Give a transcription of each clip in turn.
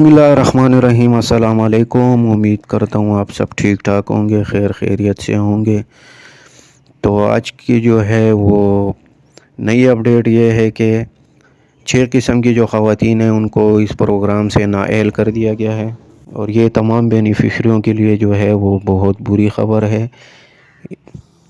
بسم اللہ الرحمن الرحیم۔ السلام علیکم، امید کرتا ہوں آپ سب ٹھیک ٹھاک ہوں گے، خیر خیریت سے ہوں گے۔ تو آج کی جو ہے وہ نئی اپڈیٹ یہ ہے کہ 6 قسم کی جو خواتین ہیں ان کو اس پروگرام سے نااہل کر دیا گیا ہے، اور یہ تمام بینیفیشریوں کے لیے جو ہے وہ بہت بری خبر ہے۔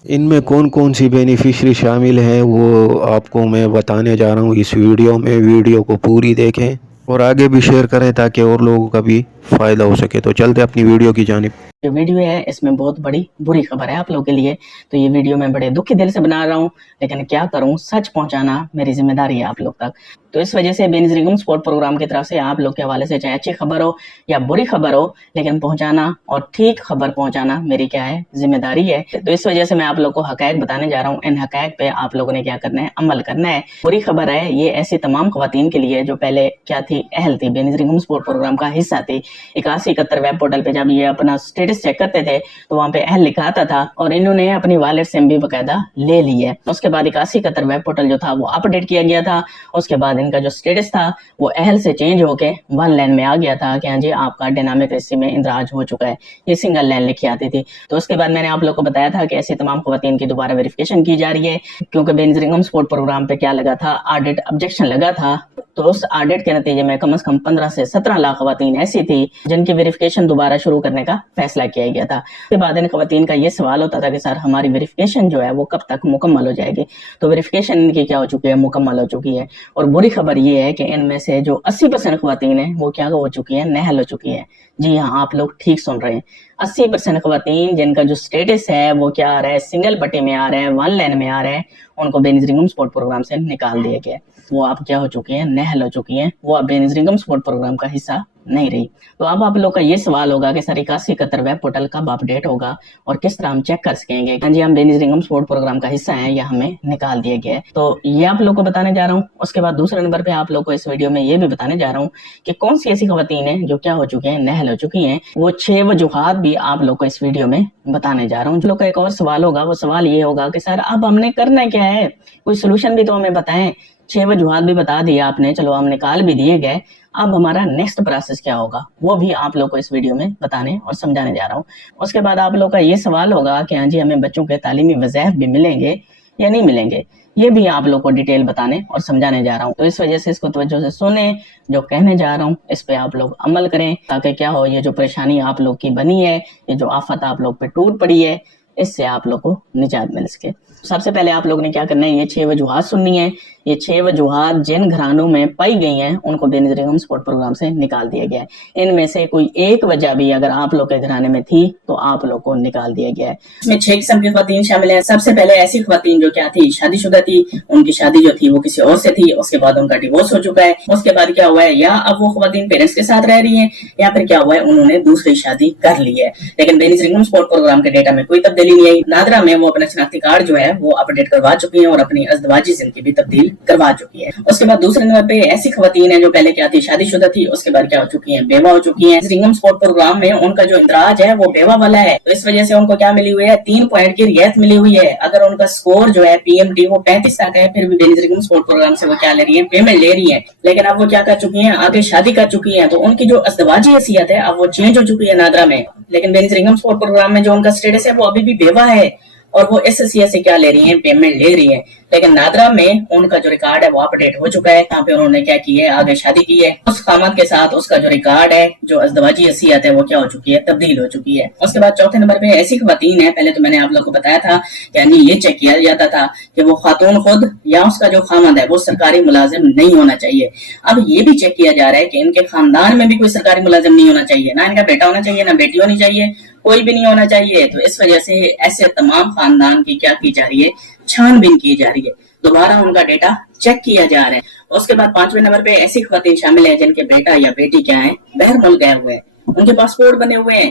ان میں کون کون سی بینیفیشری شامل ہیں وہ آپ کو میں بتانے جا رہا ہوں اس ویڈیو میں۔ ویڈیو کو پوری دیکھیں اور آگے بھی شیئر کریں تاکہ اور لوگوں کا بھی فائدہ ہو سکے۔ تو چلتے اپنی ویڈیو کی جانب۔ جو ویڈیو ہے اس میں بہت بڑی بری خبر ہے آپ لوگوں کے لیے، تو یہ ویڈیو میں بڑے دکھ دل سے بنا رہا ہوں، لیکن کیا کروں، سچ پہنچانا میری ذمہ داری ہے آپ لوگ تک۔ تو اس وجہ سے بے نظیر گم سپورٹ پروگرام کی طرف سے آپ لوگ کے حوالے سے چاہے اچھی خبر ہو یا بری خبر ہو، لیکن پہنچانا اور ٹھیک خبر پہنچانا میری کیا ہے، ذمہ داری ہے۔ تو اس وجہ سے میں آپ لوگ کو حقائق بتانے جا رہا ہوں، ان حقائق پہ آپ لوگوں نے کیا کرنا ہے، عمل کرنا ہے۔ بری خبر ہے یہ ایسی تمام خواتین کے لیے جو پہلے کیا تھی، اہل تھی، بے نظیر گم سپورٹ پروگرام کا حصہ تھی۔ 8171 ویب پورٹل پہ جب یہ اپنا سٹیٹس چیک کرتے تھے تو وہاں پہ اہل لکھا آتا تھا، اور انہوں نے اپنی والد سے بھی باقاعدہ لے لی ہے۔ اس کے بعد 8171 ویب پورٹل جو تھا وہ اپڈیٹ کیا گیا تھا۔ اس کے بعد ان کا جو سٹیٹس تھا وہ اہل سے چینج ہو کے 1 لائن میں آ گیا تھا کہ ہاں جی آپ کا ڈائنامک رجسٹری میں اندراج ہو چکا ہے، یہ سنگل لائن لکھی آتی تھی۔ تو اس کے بعد میں نے آپ لوگ کو بتایا تھا کہ ایسی تمام خواتین کی دوبارہ ویریفیکیشن کی جا رہی ہے، کیونکہ بے نظیر گم سپورٹ پروگرام پہ کیا لگا تھا، آڈٹ آبجیکشن لگا تھا۔ تو اس آڈٹ کے نتیجے میں کم از کم 15 سے 17 لاکھ خواتین ایسی تھی جن کی ویریفیکیشن دوبارہ شروع کرنے کا فیصلہ کیا گیا تھا۔ اس کے بعد ان خواتین کا یہ سوال ہوتا تھا کہ سر ہماری ویریفیکیشن جو ہے وہ کب تک مکمل ہو جائے گی؟ تو ویریفیکیشن ان کی کیا ہو چکی ہے، مکمل ہو چکی ہے۔ اور بری خبر یہ ہے کہ ان میں سے جو 80% خواتین ہیں وہ کیا ہو چکی ہیں، نہل ہو چکی ہیں۔ جی ہاں، آپ لوگ ٹھیک سن رہے ہیں، 80% خواتین جن کا جو سٹیٹس ہے وہ کیا آ رہا ہے، سنگل پٹی میں آ رہا ہے، 1 لائن میں آ رہا ہے، ان کو بے نظیر گم سپورٹ پروگرام سے نکال دیا گیا ہے۔ وہ آپ کیا ہو چکی ہیں، نہل ہو چکی ہیں، وہ اب بے نظیر گم سپورٹ پروگرام کا حصہ نہیں رہی۔ تو اب آپ لوگ کا یہ سوال ہوگا کہ سر 8171 ویب پورٹل کب اپڈیٹ ہوگا اور کس طرح ہم چیک کر سکیں گے ہاں جی ہم بے نظیر گم سپورٹ پروگرام کا حصہ ہیں یا ہمیں نکال دیا گیا ہے؟ تو یہ آپ لوگ کو بتانے جا رہا ہوں۔ اس کے بعد دوسرے نمبر پہ آپ لوگ کو اس ویڈیو میں یہ بھی بتانے جا رہا ہوں کہ کون سی ایسی خواتین ہیں جو کیا ہو چکی ہیں، نہل ہو چکی ہیں۔ وہ 6 وجوہات بھی آپ لوگ کو اس ویڈیو میں بتانے جا رہا ہوں۔ جو لوگ کا ایک اور سوال ہوگا، وہ سوال یہ ہوگا کہ سر اب ہم نے کرنا کیا ہے، کوئی سولوشن بھی تو ہمیں بتائیں۔ 6 وجوہات بھی بتا دیا آپ نے، چلو ہم نکال بھی دیے گئے، اب ہمارا نیکسٹ پروسیس کیا ہوگا وہ بھی آپ لوگ کو اس ویڈیو میں بتانے اور سمجھانے جا رہا ہوں۔ اس کے بعد آپ لوگ کا یہ سوال ہوگا کہ ہاں جی ہمیں بچوں کے تعلیمی وظائف بھی ملیں گے یا نہیں ملیں گے، یہ بھی آپ لوگ کو ڈیٹیل بتانے اور سمجھانے جا رہا ہوں۔ تو اس وجہ سے اس کو توجہ سے سنیں، جو کہنے جا رہا ہوں اس پہ آپ لوگ عمل کریں، تاکہ کیا ہو، یہ جو پریشانی آپ لوگ کی بنی ہے، یہ جو آفت آپ لوگ پہ ٹوٹ پڑی ہے، اس سے آپ لوگ کو نجات مل سکے۔ سب سے پہلے آپ لوگ نے کیا کرنا ہے، یہ 6 وجوہات سننی ہے۔ یہ 6 وجوہات جن گھرانوں میں پائی گئی ہیں ان کو بے نظیر گم سپورٹ پروگرام سے نکال دیا گیا ہے۔ ان میں سے کوئی ایک وجہ بھی اگر آپ لوگ کے گھرانے میں تھی تو آپ لوگ کو نکال دیا گیا ہے۔ اس میں 6 قسم کی خواتین شامل ہیں۔ سب سے پہلے ایسی خواتین جو کیا تھی، شادی شدہ تھی، ان کی شادی جو تھی وہ کسی اور سے تھی، اس کے بعد ان کا ڈیورس ہو چکا ہے۔ اس کے بعد کیا ہوا ہے، یا اب وہ خواتین پیرنٹس کے ساتھ رہ رہی ہیں، یا پھر کیا ہوا ہے، انہوں نے دوسری شادی کر لی ہے، لیکن بے نظیر گم سپورٹ پروگرام کے ڈیٹا میں کوئی تبدیلی نہیں آئی۔ نادرا میں وہ اپنا شناختی کارڈ جو ہے وہ اپڈیٹ کروا چکی ہیں اور اپنی ازدواجی زندگی بھی تبدیل کروا چکی ہے۔ اس کے بعد دوسرے نمبر پہ ایسی خواتین ہیں جو پہلے کیا تھی، شادی شدہ تھی، اس کے بعد کیا ہو چکی ہیں، بیوہ ہو چکی ہیں۔ رنگم سپورٹ پروگرام میں ان کا جو اندراج ہے وہ بیوہ والا ہے، تو اس وجہ سے ان کو کیا ملی ہوئی ہے، 3 پوائنٹ کی رعایت ملی ہوئی ہے۔ اگر ان کا سکور جو ہے پی ایم ڈی وہ 35 تک ہے، پھر بھی بے نظیر گم سپورٹ پروگرام سے وہ کیا لے رہی ہیں، پیمنٹ لے رہی ہیں۔ لیکن اب وہ کیا کر چکی ہیں، آگے شادی کر چکی ہیں، تو ان کی جو ازدواجی حیثیت ہے اب وہ چینج ہو چکی ہے نادرا میں۔ لیکن بے نظیر گم سپورٹ پروگرام میں جو ان کا سٹیٹس ہے وہ ابھی بھی بیوہ ہے، اور وہ اس حیثیت سے کیا لے رہی ہیں، پیمنٹ لے رہی ہیں۔ لیکن نادرا میں ان کا جو ریکارڈ ہے وہ اپڈیٹ ہو چکا ہے، یہاں پہ انہوں نے کیا کی ہے، آگے شادی کی ہے، اس خامد کے ساتھ اس کا جو ریکارڈ ہے، جو ازدواجی حیثیت ہے وہ کیا ہو چکی ہے، تبدیل ہو چکی ہے۔ اس کے بعد چوتھے نمبر پہ ایسی خواتین ہے، پہلے تو میں نے آپ لوگ کو بتایا تھا یعنی یہ چیک کیا جاتا تھا کہ وہ خاتون خود یا اس کا جو خامد ہے وہ سرکاری ملازم نہیں ہونا چاہیے۔ اب یہ بھی چیک کیا جا رہا ہے کہ ان کے خاندان میں بھی کوئی سرکاری ملازم نہیں ہونا چاہیے، نہ ان کا بیٹا ہونا چاہیے، نہ بیٹی ہونی چاہیے، کوئی بھی نہیں ہونا چاہیے۔ تو اس وجہ سے ایسے تمام خاندان کی کیا کی جا رہی ہے، چھان بین کی جا رہی ہے، دوبارہ ان کا ڈیٹا چیک کیا جا رہا ہے۔ اس کے بعد 5ویں نمبر پہ ایسی خواتین شامل ہیں جن کے بیٹا یا بیٹی کیا ہیں، باہر ملک گئے ہوئے ہیں، ان کے پاسپورٹ بنے ہوئے ہیں۔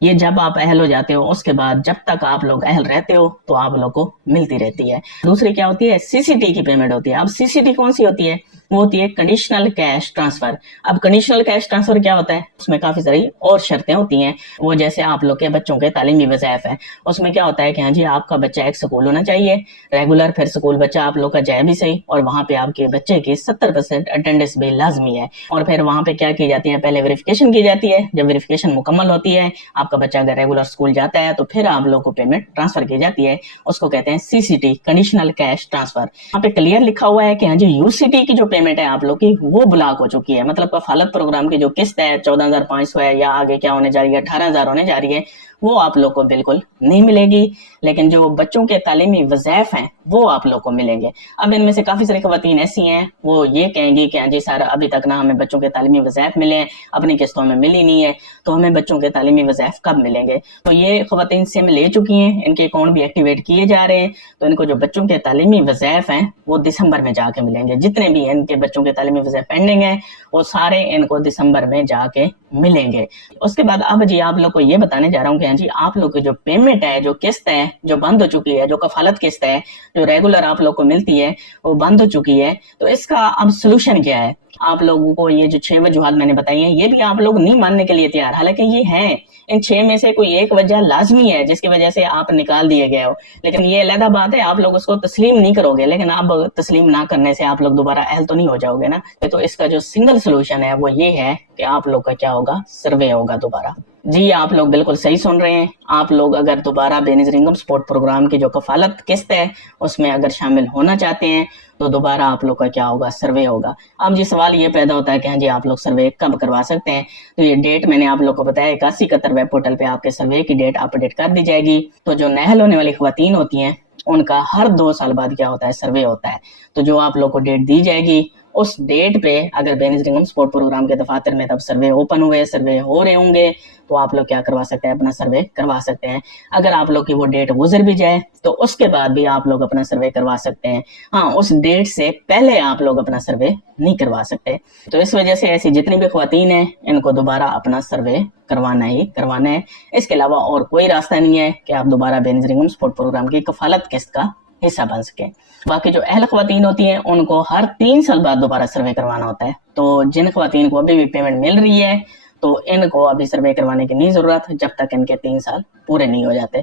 یہ جب آپ اہل ہو جاتے ہو اس کے بعد جب تک آپ لوگ اہل رہتے ہو تو آپ لوگ کو ملتی رہتی ہے. دوسری کیا ہوتی ہے؟ سی سی ٹی کی پیمنٹ ہوتی ہے. اب سی سی ٹی کون سی ہوتی ہے؟ وہ ہوتی ہے کنڈیشنل کیش ٹرانسفر. اب کنڈیشنل کیش ٹرانسفر کیا ہوتا ہے؟ اس میں کافی ساری اور شرطیں ہوتی ہیں. وہ جیسے آپ لوگ کے بچوں کے تعلیمی وظائف ہے، اس میں کیا ہوتا ہے کہ ہاں جی آپ کا بچہ ایک سکول ہونا چاہیے ریگولر، پھر سکول بچہ آپ لوگ کا جائے بھی صحیح، اور وہاں پہ آپ کے بچے کی 70% اٹینڈنس بھی لازمی ہے. اور پھر وہاں پہ کیا کی جاتی ہے؟ پہلے ویریفیکیشن کی جاتی ہے. جب ویریفیکیشن مکمل ہوتی ہے، آپ کا بچہ اگر ریگولر سکول جاتا ہے تو پھر آپ لوگ کو پیمنٹ ٹرانسفر کی جاتی ہے. اس کو کہتے ہیں C C T, conditional cash transfer. یہاں پہ کلیئر لکھا ہوا ہے کہ ہاں جی یو سی ٹی کی جو پیمنٹ ہے آپ لوگ کی وہ بلاک ہو چکی ہے. مطلب کفالت پروگرام کی جو قسط ہے 14,500 ہے یا آگے کیا ہونے جا رہی ہے 18,000 ہونے جا رہی ہے، وہ آپ لوگ کو بالکل نہیں ملے گی. لیکن جو بچوں کے تعلیمی وظائف ہیں وہ آپ لوگ کو ملیں گے. اب ان میں سے کافی ساری خواتین ایسی ہیں وہ یہ کہیں گی کہ ہاں جی سر ابھی تک نہ ہمیں بچوں کے تعلیمی وظائف ملے ہیں، اپنی قسطوں میں ملی نہیں ہے، تو ہمیں بچوں کے تعلیمی وظائف کب ملیں گے؟ تو یہ خواتین سم لے چکی ہیں، ان کے اکاؤنٹ بھی ایکٹیویٹ کیے جا رہے ہیں. تو ان کو جو بچوں کے تعلیمی وظائف ہیں وہ دسمبر میں جا کے ملیں گے. جتنے بھی ان کے بچوں کے تعلیمی وظائف پینڈنگ ہیں وہ سارے ان کو دسمبر میں جا کے ملیں گے. اس کے بعد اب جی آپ لوگ کو یہ بتانے جا رہا ہوں کہ ہاں جی آپ لوگ کی جو پیمنٹ ہے، جو قسط ہے، جو بند ہو چکی ہے، جو کفالت قسط ہے جو ریگولر آپ لوگ کو ملتی ہے وہ بند ہو چکی ہے. تو اس کا اب سلوشن کیا ہے؟ آپ لوگوں کو یہ جو 6 وجوہات میں نے بتائی ہیں یہ بھی آپ لوگ نہیں ماننے کے لیے تیار، حالانکہ یہ ہیں. ان 6 میں سے کوئی ایک وجہ لازمی ہے جس کی وجہ سے آپ نکال دیے گئے ہو، لیکن یہ علیحدہ بات ہے، آپ لوگ اس کو تسلیم نہیں کرو گے. لیکن اب تسلیم نہ کرنے سے آپ لوگ دوبارہ اہل تو نہیں ہو جاؤ گے نا. تو اس کا جو سنگل سلوشن ہے وہ یہ ہے کہ آپ لوگ کا کیا ہوگا؟ سروے ہوگا دوبارہ. جی آپ لوگ بالکل صحیح سن رہے ہیں. آپ لوگ اگر دوبارہ بے نظیر انکم سپورٹ پروگرام کی جو کفالت قسط ہے اس میں اگر شامل ہونا چاہتے ہیں تو دوبارہ آپ لوگ کا کیا ہوگا؟ سروے ہوگا. اب جی سوال یہ پیدا ہوتا ہے کہ ہاں جی آپ لوگ سروے کب کروا سکتے ہیں؟ تو یہ ڈیٹ میں نے آپ لوگ کو بتایا 8171 ویب پورٹل پہ آپ کے سروے کی ڈیٹ اپڈیٹ کر دی جائے گی. تو جو نااہل ہونے والی خواتین ہوتی ہیں ان کا ہر 2 سال بعد کیا ہوتا ہے؟ سروے ہوتا ہے. تو جو آپ لوگ کو ڈیٹ دی جائے گی اس ڈیٹ پہ اگر بے نظیر انکم سپورٹ پروگرام کے دفاتر میں تب سروے اوپن ہوئے، سروے ہو رہے ہوں گے تو آپ لوگ کیا کروا سکتے ہیں؟ اپنا سروے کروا سکتے ہیں. اگر آپ لوگ کی وہ ڈیٹ گزر بھی جائے تو اس کے بعد بھی آپ لوگ اپنا سروے کروا سکتے ہیں. ہاں اس ڈیٹ سے پہلے آپ لوگ اپنا سروے نہیں کروا سکتے. تو اس وجہ سے ایسی جتنی بھی خواتین ہیں ان کو دوبارہ اپنا سروے کروانا ہی کروانا ہے. اس کے علاوہ اور کوئی راستہ نہیں ہے کہ آپ دوبارہ بے نظیر انکم سپورٹ پروگرام کی کفالت قسط کا حصہ بن سکیں. باقی جو اہل خواتین ہوتی ہیں ان کو ہر 3 سال بعد دوبارہ سروے کروانا ہوتا ہے. تو جن خواتین کو ابھی بھی پیمنٹ مل رہی ہے تو ان کو ابھی سروے کروانے کی نہیں ضرورت جب تک ان کے 3 سال پورے نہیں ہو جاتے.